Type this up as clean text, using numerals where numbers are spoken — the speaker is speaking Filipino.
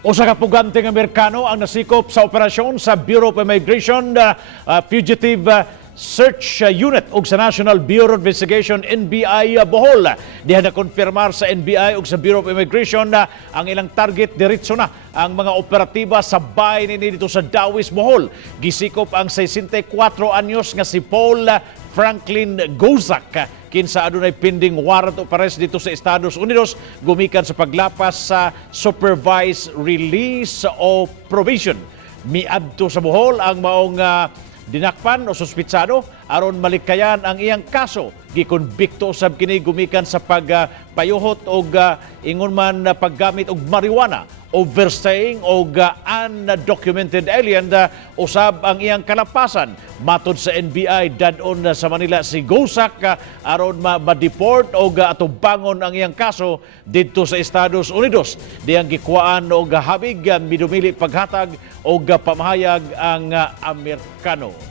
Usa ka puganteng Amerikano ang nasikop sa operasyon sa Bureau of Immigration Fugitive Search Unit ug sa National Bureau of Investigation NBI Bohol. Diha na konfirmar sa NBI ug sa Bureau of Immigration na ang ilang target diretso na ang mga operatiba sa bahay nini dito sa Dawis, Bohol. Gisikop ang 64 anyos nga si Paul Franklin Gozak kinsa adunay pending warrant of arrest dito sa Estados Unidos gumikan sa paglapas sa supervised release of probation. Miadto sa Bohol ang maong dinakpan o suspitsado aron malikayan ang iyang kaso. Gikonbikto usab kini gumikan sa pagpayuhot og ingon man paggamit og marijuana, overstaying og undocumented alien. Usab ang iyang kalapasan. Matod sa NBI, dadon sa Manila si Gozak aron ma-deport og atubangon ang iyang kaso didto sa Estados Unidos. Diyang gikuhaan og habig midumili paghatag og pamahayag ang Amerikano.